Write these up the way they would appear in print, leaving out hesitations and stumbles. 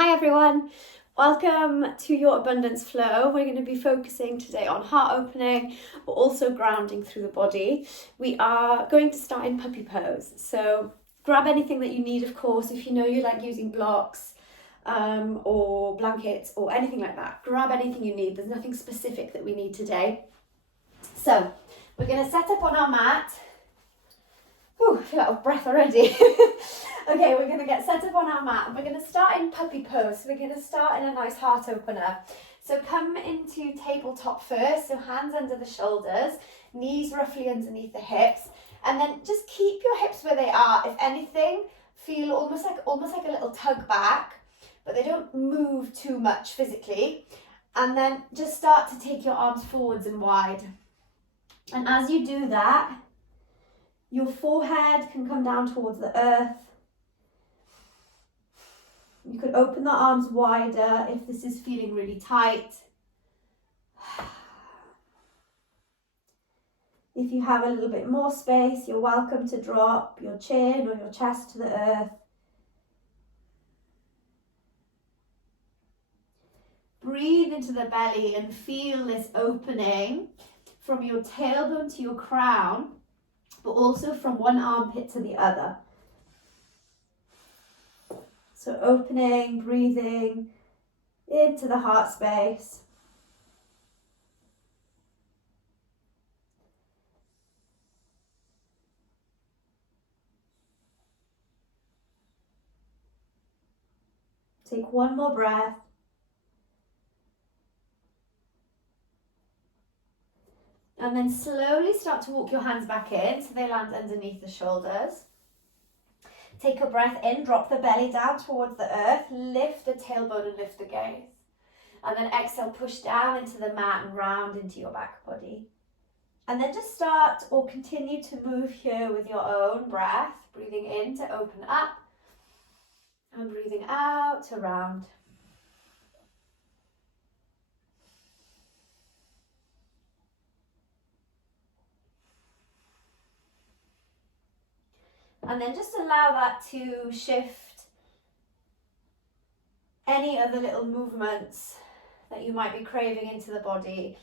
Hi everyone, welcome to your abundance flow. We're going to be focusing today on heart opening, but also grounding through the body. We are going to start in puppy pose. So grab anything that you need, of course. If you know you like using blocks or blankets or anything like that, grab anything you need. There's nothing specific that we need today. So we're going to set up on our mat. I feel out of breath already. Okay, we're going to get set up on our mat and we're going to start in puppy pose. So we're going to start in a nice heart opener. So come into tabletop first, so hands under the shoulders, knees roughly underneath the hips, and then just keep your hips where they are. If anything, feel almost like a little tug back, but they don't move too much physically. And then just start to take your arms forwards and wide. And as you do that, your forehead can come down towards the earth. You could open the arms wider if this is feeling really tight. If you have a little bit more space, you're welcome to drop your chin or your chest to the earth. Breathe into the belly and feel this opening from your tailbone to your crown, but also from one armpit to the other. So opening, breathing into the heart space. Take one more breath. And then slowly start to walk your hands back in so they land underneath the shoulders. Take a breath in, drop the belly down towards the earth, lift the tailbone and lift the gaze. And then exhale, push down into the mat and round into your back body. And then just start or continue to move here with your own breath, breathing in to open up and breathing out to round. And then just allow that to shift any other little movements that you might be craving into the body,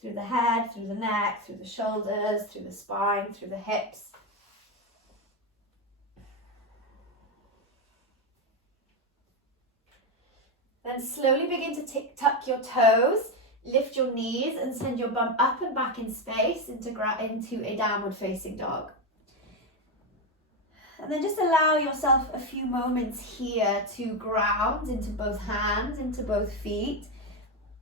through the head, through the neck, through the shoulders, through the spine, through the hips. Then slowly begin to tuck your toes, lift your knees and send your bum up and back in space into a downward facing dog. And then just allow yourself a few moments here to ground into both hands, into both feet.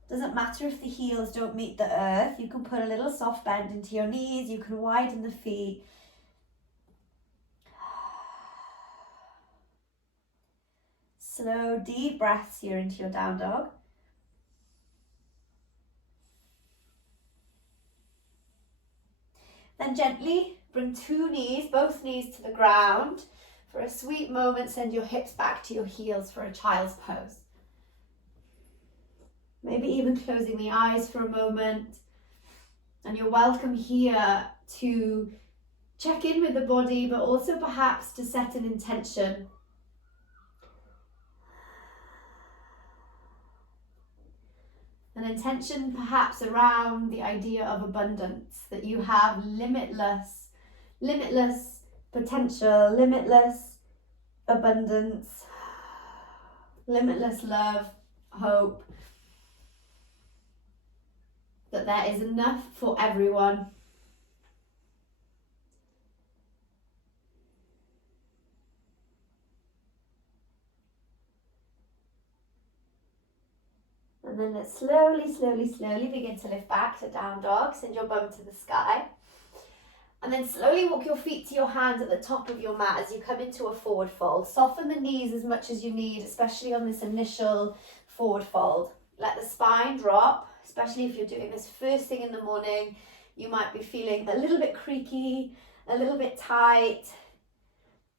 Doesn't matter if the heels don't meet the earth. You can put a little soft bend into your knees. You can widen the feet. Slow, deep breaths here into your down dog. Then gently bring both knees to the ground. For a sweet moment, send your hips back to your heels for a child's pose. Maybe even closing the eyes for a moment. And you're welcome here to check in with the body, but also perhaps to set an intention. An intention perhaps around the idea of abundance, that you have limitless potential, limitless abundance, limitless love, hope, that there is enough for everyone. And then let's slowly begin to lift back to down dog. Send your bum to the sky. And then slowly walk your feet to your hands at the top of your mat as you come into a forward fold. Soften the knees as much as you need, especially on this initial forward fold. Let the spine drop, especially if you're doing this first thing in the morning. You might be feeling a little bit creaky, a little bit tight,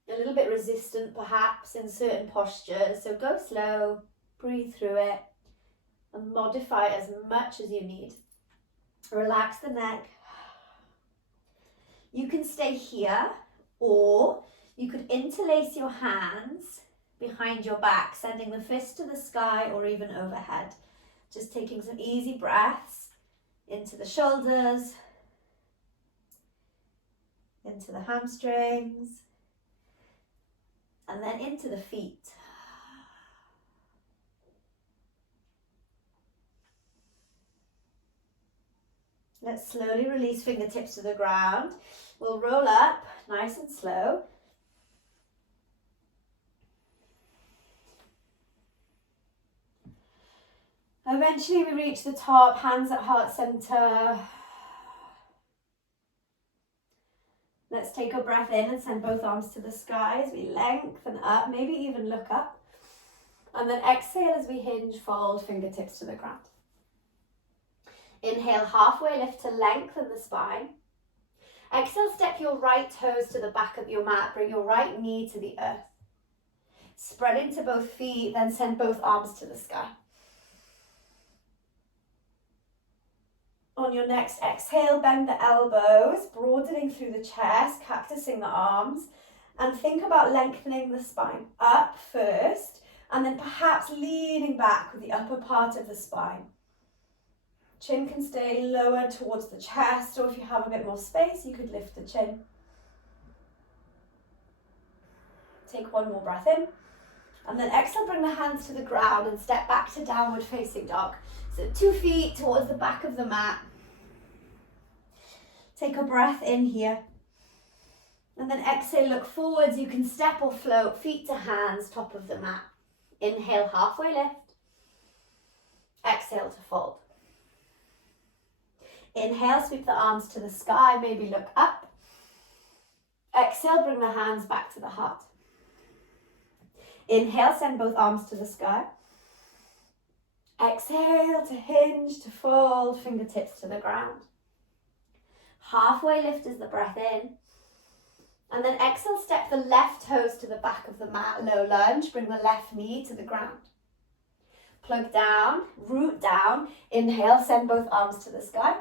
a little bit resistant perhaps in certain postures. So go slow, breathe through it, and modify as much as you need. Relax the neck. You can stay here, or you could interlace your hands behind your back, sending the fist to the sky or even overhead. Just taking some easy breaths into the shoulders, into the hamstrings, and then into the feet. Let's slowly release fingertips to the ground. We'll roll up nice and slow. Eventually we reach the top, hands at heart center. Let's take a breath in and send both arms to the sky as we lengthen up, maybe even look up. And then exhale as we hinge, fold, fingertips to the ground. Inhale, halfway lift to lengthen the spine. Exhale, step your right toes to the back of your mat. Bring your right knee to the earth. Spread into both feet, then send both arms to the sky. On your next exhale, bend the elbows, broadening through the chest, cactusing the arms, and think about lengthening the spine up first, and then perhaps leaning back with the upper part of the spine. Chin can stay lower towards the chest, or if you have a bit more space, you could lift the chin. Take one more breath in, and then exhale, bring the hands to the ground and step back to downward facing dog. So 2 feet towards the back of the mat. Take a breath in here. And then exhale, look forwards. You can step or float, feet to hands, top of the mat. Inhale, halfway lift. Exhale to fold. Inhale, sweep the arms to the sky, maybe look up. Exhale, bring the hands back to the heart. Inhale, send both arms to the sky. Exhale to hinge, to fold, fingertips to the ground. Halfway lift as the breath in. And then exhale, step the left toes to the back of the mat, low lunge, bring the left knee to the ground. Plug down, root down. Inhale, send both arms to the sky.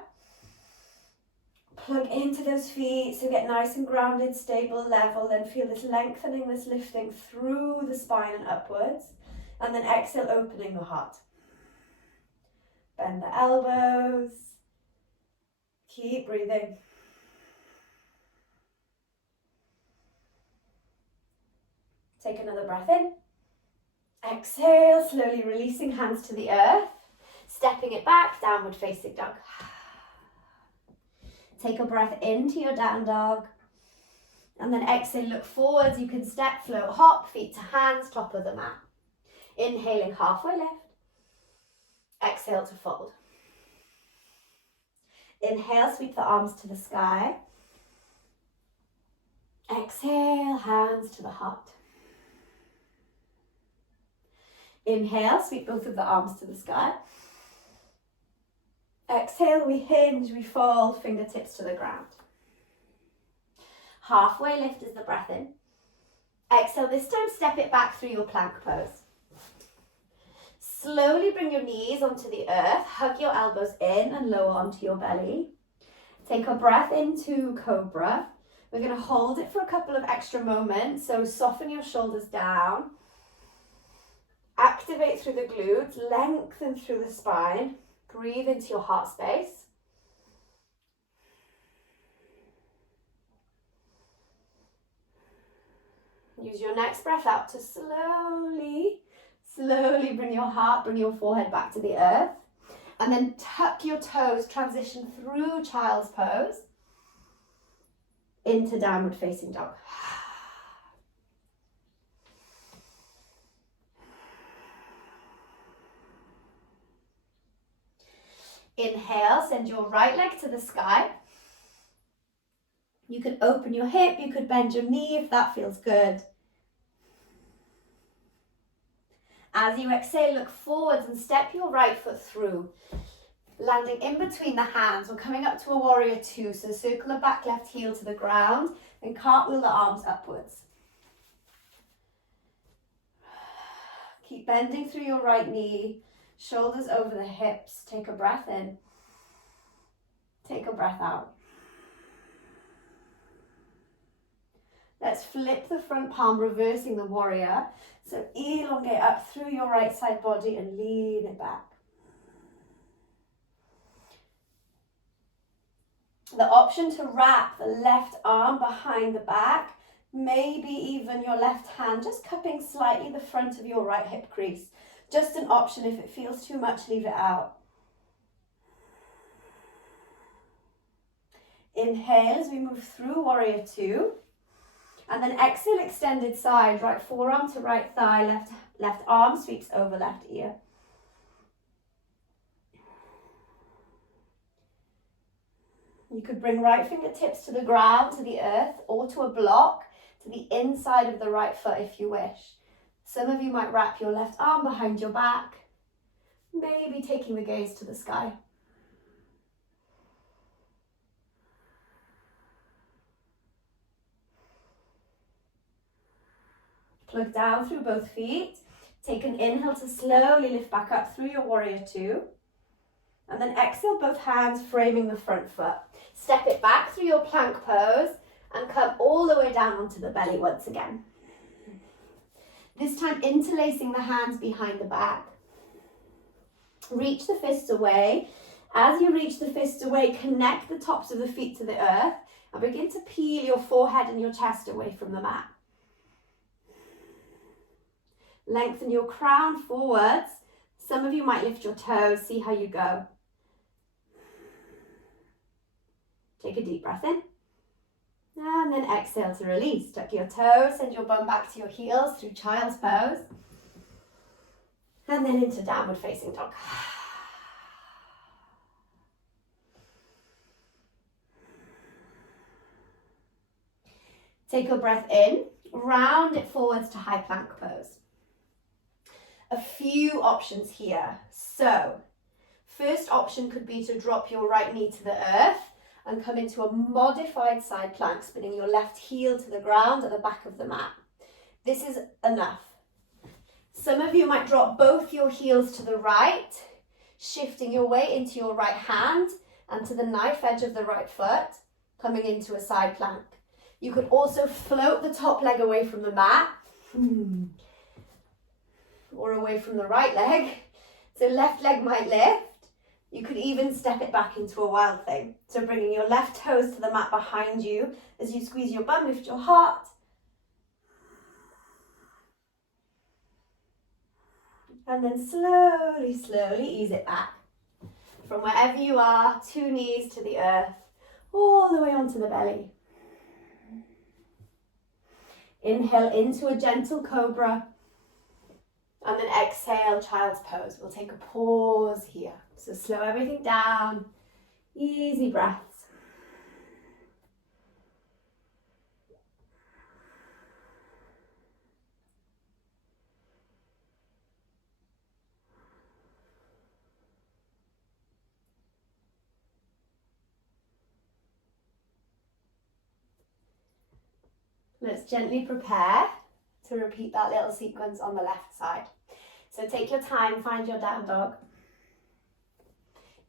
Plug into those feet, so get nice and grounded, stable, level, then feel this lengthening, this lifting through the spine and upwards. And then exhale, opening the heart. Bend the elbows. Keep breathing. Take another breath in. Exhale, slowly releasing hands to the earth. Stepping it back, downward facing dog. Take a breath into your down dog. And then exhale, look forwards. You can step, float, hop, feet to hands, top of the mat. Inhaling, halfway lift. Exhale to fold. Inhale, sweep the arms to the sky. Exhale, hands to the heart. Inhale, sweep both of the arms to the sky. Exhale, we hinge, we fold, fingertips to the ground. Halfway lift as the breath in. Exhale, this time step it back through your plank pose. Slowly bring your knees onto the earth, hug your elbows in and lower onto your belly. Take a breath into cobra. We're going to hold it for a couple of extra moments, so soften your shoulders down. Activate through the glutes, lengthen through the spine. Breathe into your heart space. Use your next breath out to slowly bring your heart, bring your forehead back to the earth. And then tuck your toes, transition through child's pose into downward facing dog. Inhale, send your right leg to the sky. You could open your hip, you could bend your knee if that feels good. As you exhale, look forwards and step your right foot through, landing in between the hands. We're coming up to a warrior two, so circle the back left heel to the ground, then cartwheel the arms upwards. Keep bending through your right knee, shoulders over the hips. Take a breath in, take a breath out. Let's flip the front palm, reversing the warrior. So elongate up through your right side body and lean it back. The option to wrap the left arm behind the back, maybe even your left hand, just cupping slightly the front of your right hip crease. Just an option. If it feels too much, leave it out. Inhale as we move through warrior two. And then exhale, extended side, right forearm to right thigh, left arm sweeps over left ear. You could bring right fingertips to the ground, to the earth, or to a block, to the inside of the right foot if you wish. Some of you might wrap your left arm behind your back, maybe taking the gaze to the sky. Plug down through both feet. Take an inhale to slowly lift back up through your warrior two. And then exhale, both hands framing the front foot. Step it back through your plank pose and come all the way down onto the belly once again. This time interlacing the hands behind the back. Reach the fists away. As you reach the fists away, connect the tops of the feet to the earth and begin to peel your forehead and your chest away from the mat. Lengthen your crown forwards. Some of you might lift your toes, see how you go. Take a deep breath in. And then exhale to release. Tuck your toes, send your bum back to your heels through child's pose. And then into downward facing dog. Take a breath in, round it forwards to high plank pose. A few options here. So, first option could be to drop your right knee to the earth and come into a modified side plank, spinning your left heel to the ground at the back of the mat. This is enough. Some of you might drop both your heels to the right, shifting your weight into your right hand and to the knife edge of the right foot, coming into a side plank. You could also float the top leg away from the mat, or away from the right leg. So left leg might lift. You could even step it back into a wild thing. So bringing your left toes to the mat behind you as you squeeze your bum, lift your heart. And then slowly, slowly ease it back. From wherever you are, 2 knees to the earth, all the way onto the belly. Inhale into a gentle cobra. And then exhale, child's pose. We'll take a pause here. So slow everything down. Easy breaths. Let's gently prepare to repeat that little sequence on the left side. So take your time, find your down dog.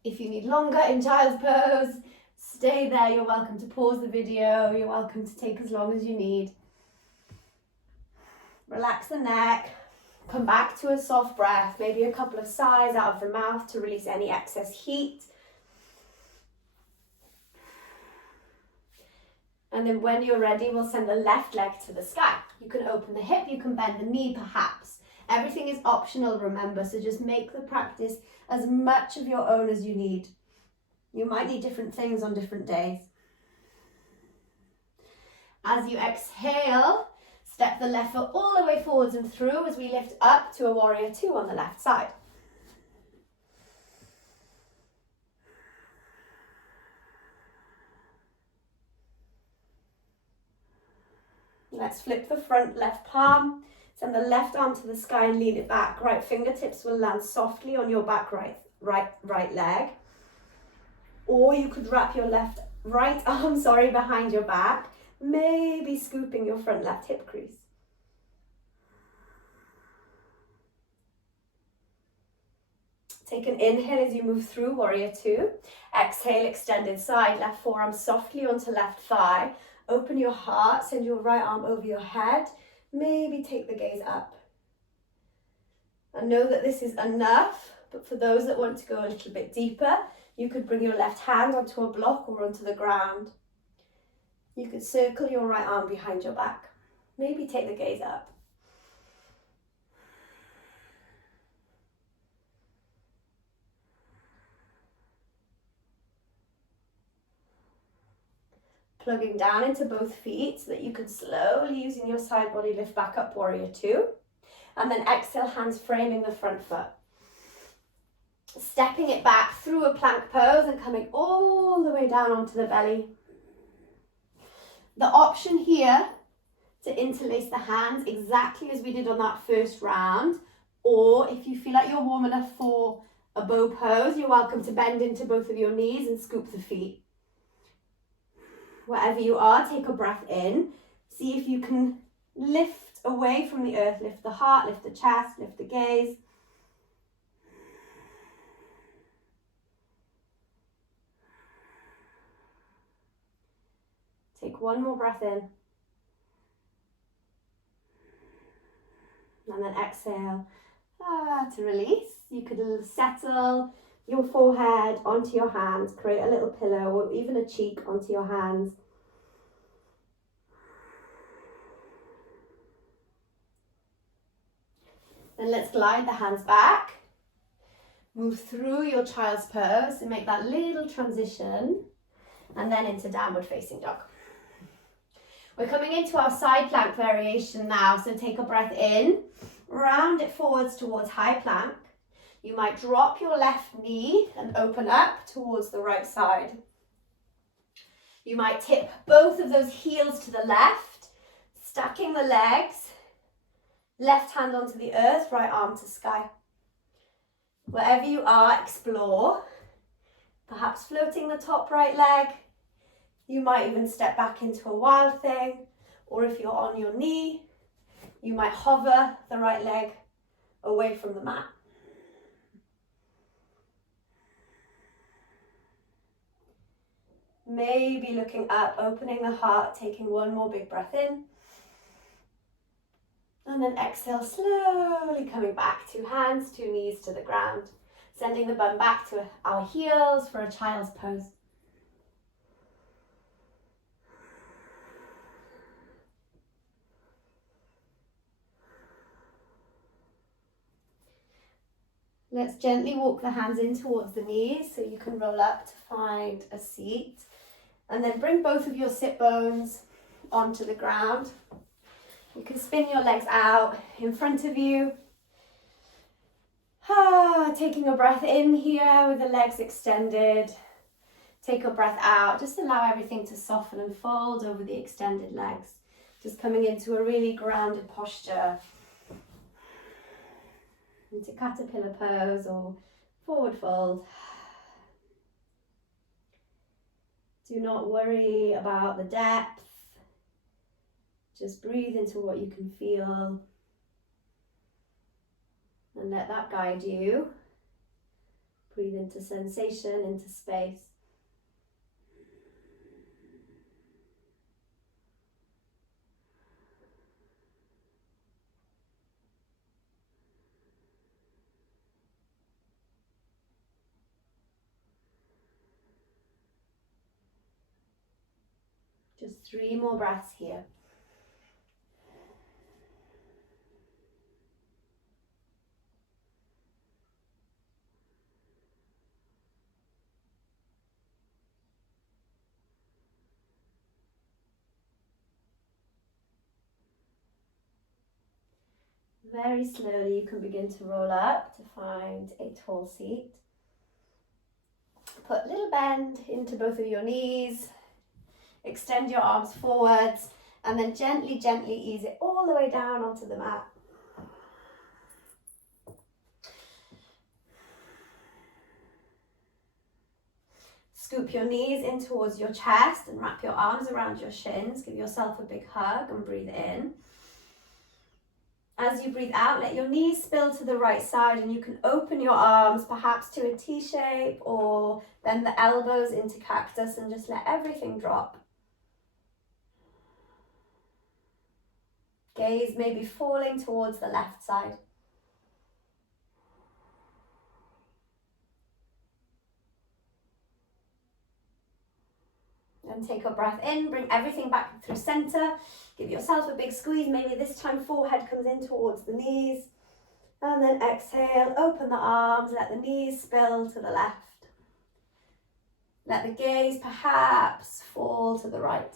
If you need longer in child's pose, stay there. You're welcome to pause the video. You're welcome to take as long as you need. Relax the neck. Come back to a soft breath, maybe a couple of sighs out of the mouth to release any excess heat. And then when you're ready, we'll send the left leg to the sky. You can open the hip, you can bend the knee perhaps. Everything is optional, remember, so just make the practice as much of your own as you need. You might need different things on different days. As you exhale, step the left foot all the way forwards and through as we lift up to a warrior two on the left side. Let's flip the front left palm, send the left arm to the sky and lean it back. Right fingertips will land softly on your back right leg. Or you could wrap your right arm behind your back, maybe scooping your front left hip crease. Take an inhale as you move through warrior two. Exhale, extended side, left forearm softly onto left thigh. Open your heart, send your right arm over your head. Maybe take the gaze up. And know that this is enough, but for those that want to go a little bit deeper, you could bring your left hand onto a block or onto the ground. You could circle your right arm behind your back. Maybe take the gaze up. Plugging down into both feet so that you can slowly, using your side body, lift back up, warrior two. And then exhale, hands framing the front foot. Stepping it back through a plank pose and coming all the way down onto the belly. The option here to interlace the hands exactly as we did on that first round, or if you feel like you're warm enough for a bow pose, you're welcome to bend into both of your knees and scoop the feet. Wherever you are, take a breath in. See if you can lift away from the earth, lift the heart, lift the chest, lift the gaze. Take one more breath in. And then exhale to release. You could settle your forehead onto your hands, create a little pillow or even a cheek onto your hands. Then let's glide the hands back. Move through your child's pose and make that little transition and then into downward facing dog. We're coming into our side plank variation now, so take a breath in, round it forwards towards high plank. You might drop your left knee and open up towards the right side. You might tip both of those heels to the left, stacking the legs, left hand onto the earth, right arm to sky. Wherever you are, explore, perhaps floating the top right leg. You might even step back into a wild thing, or if you're on your knee, you might hover the right leg away from the mat. Maybe looking up, opening the heart, taking one more big breath in. And then exhale, slowly coming back, two hands, two knees to the ground. Sending the bum back to our heels for a child's pose. Let's gently walk the hands in towards the knees so you can roll up to find a seat. And then bring both of your sit bones onto the ground. You can spin your legs out in front of you. Taking a breath in here with the legs extended. Take a breath out. Just allow everything to soften and fold over the extended legs. Just coming into a really grounded posture. Into caterpillar pose or forward fold. Do not worry about the depth. Just breathe into what you can feel. And let that guide you. Breathe into sensation, into space. Just 3 more breaths here. Very slowly you can begin to roll up to find a tall seat. Put a little bend into both of your knees. Extend your arms forwards and then gently, gently ease it all the way down onto the mat. Scoop your knees in towards your chest and wrap your arms around your shins. Give yourself a big hug and breathe in. As you breathe out, let your knees spill to the right side and you can open your arms perhaps to a T shape or bend the elbows into cactus and just let everything drop. Gaze maybe falling towards the left side. And take a breath in, bring everything back through center. Give yourself a big squeeze, maybe this time forehead comes in towards the knees. And then exhale, open the arms, let the knees spill to the left. Let the gaze perhaps fall to the right.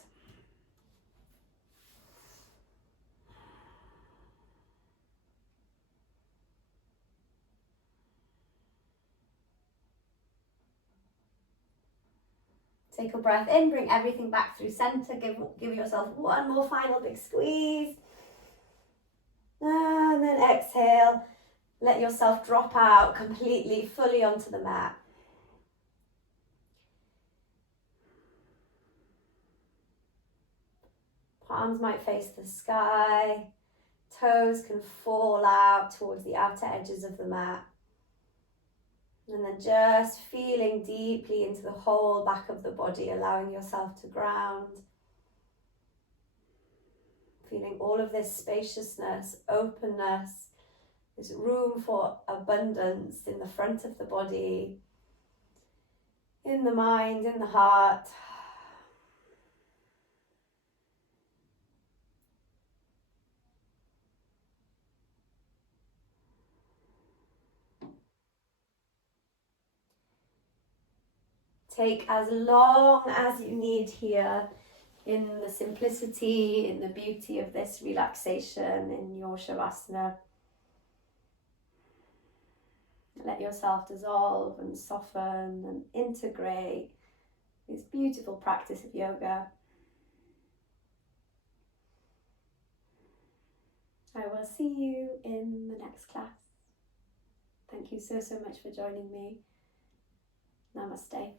Take a breath in, bring everything back through center. Give yourself one more final big squeeze. And then exhale. Let yourself drop out completely, fully onto the mat. Palms might face the sky. Toes can fall out towards the outer edges of the mat. And then just feeling deeply into the whole back of the body, allowing yourself to ground. Feeling all of this spaciousness, openness, this room for abundance in the front of the body, in the mind, in the heart. Take as long as you need here in the simplicity, in the beauty of this relaxation in your Shavasana. Let yourself dissolve and soften and integrate this beautiful practice of yoga. I will see you in the next class. Thank you so much for joining me. Namaste.